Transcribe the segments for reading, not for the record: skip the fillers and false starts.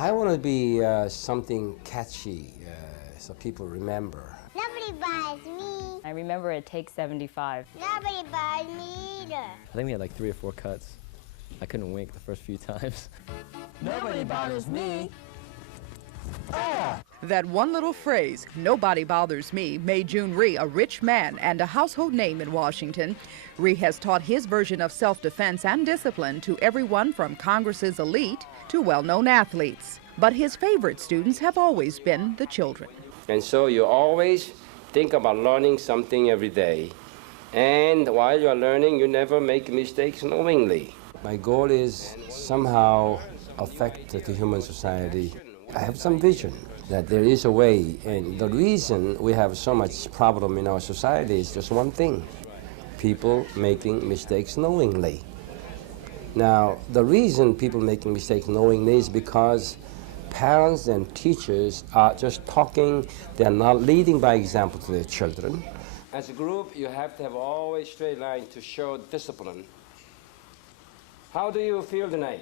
I want to be something catchy so people remember. Nobody buys me. I remember It Takes 75. Nobody buys me either. I think we had like 3 or 4 cuts. I couldn't wink the first few times. Nobody bothers me. That one little phrase, "nobody bothers me," made Jhoon Rhee a rich man and a household name in Washington. Rhee has taught his version of self-defense and discipline to everyone from Congress's elite to well-known athletes. But his favorite students have always been the children. And so you always think about learning something every day. And while you're learning, you never make mistakes knowingly. My goal is somehow affect the human society. I have some vision that there is a way, and the reason we have so much problem in our society is just one thing: people making mistakes knowingly. Now, the reason people making mistakes knowingly is because parents and teachers are just talking, they're not leading by example to their children. As a group, you have to have always straight line to show discipline. How do you feel tonight?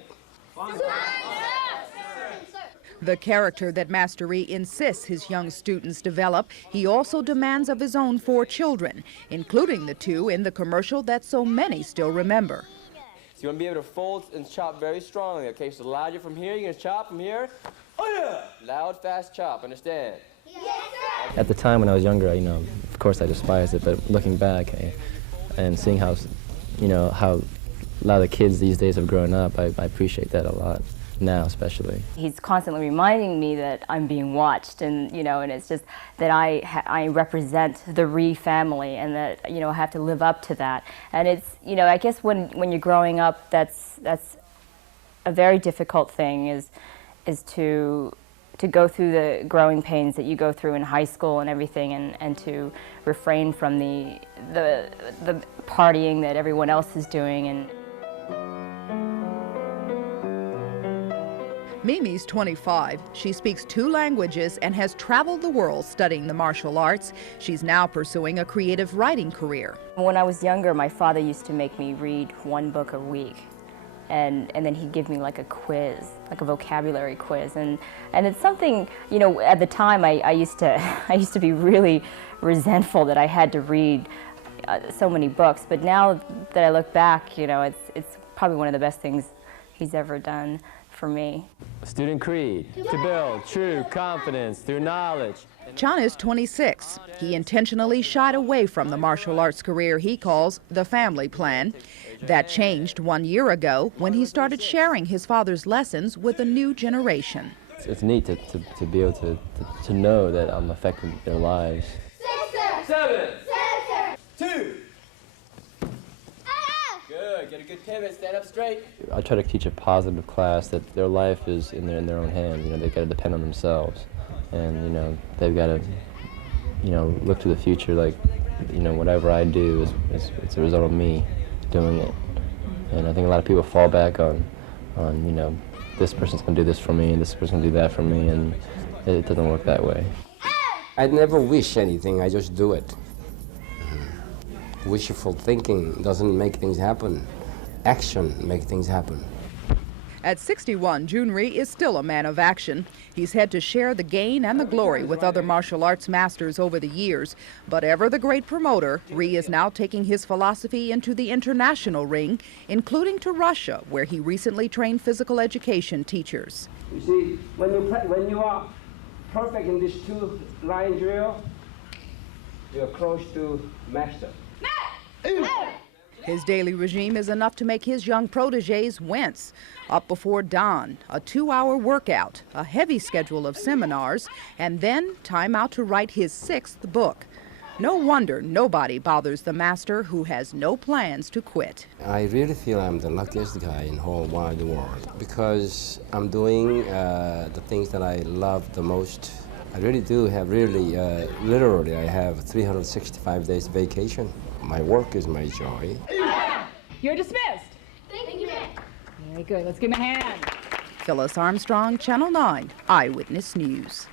The character that Master Rhee insists his young students develop, he also demands of his own 4 children, including the 2 in the commercial that so many still remember. So you want to be able to fold and chop very strongly, okay? So the louder from here, you're going to chop from here. Oh yeah! Loud, fast chop, understand? Yes, sir. At the time when I was younger, of course I despised it, but looking back and seeing how, how a lot of the kids these days have grown up, I appreciate that a lot. Now especially. He's constantly reminding me that I'm being watched, and and it's just that I represent the Rhee family, and that I have to live up to that. And it's I guess when you're growing up, that's a very difficult thing is to go through the growing pains that you go through in high school and everything, and to refrain from the partying that everyone else is doing. And Mimi's 25. She speaks 2 languages and has traveled the world studying the martial arts. She's now pursuing a creative writing career. When I was younger, my father used to make me read 1 book a week, and then he'd give me like a quiz, like a vocabulary quiz, and it's something at the time I used to be really resentful that I had to read so many books. But now that I look back, it's probably one of the best things he's ever done for me. Student creed: to build true confidence through knowledge. Kwon is 26. He intentionally shied away from the martial arts career he calls the family plan. That changed 1 year ago when he started sharing his father's lessons with a new generation. It's neat to be able to know that I'm affecting their lives. 6, 7, 2. Good, get a good pivot, stand up straight. I try to teach a positive class that their life is in their own hands. They've got to depend on themselves, and they've got to look to the future. Like whatever I do it's a result of me doing it. And I think a lot of people fall back on this person's gonna do this for me, this person's gonna do that for me, and it doesn't work that way. I never wish anything, I just do it. Wishful thinking doesn't make things happen. Action makes things happen. At 61, Jhoon Rhee is still a man of action. He's had to share the gain and the glory with other martial arts masters over the years. But ever the great promoter, Rhee is now taking his philosophy into the international ring, including to Russia, where he recently trained physical education teachers. You see, when you are perfect in this 2-line drill, you're close to master. His daily regime is enough to make his young protégés wince. Up before dawn, a 2-hour workout, a heavy schedule of seminars, and then time out to write his 6th book. No wonder nobody bothers the master, who has no plans to quit. I really feel I'm the luckiest guy in the whole wide world because I'm doing the things that I love the most. I really do have literally, I have 365 days vacation. My work is my joy. You're dismissed. Thank you, ma'am. Very good. Let's give him a hand. Phyllis Armstrong, Channel 9 Eyewitness News.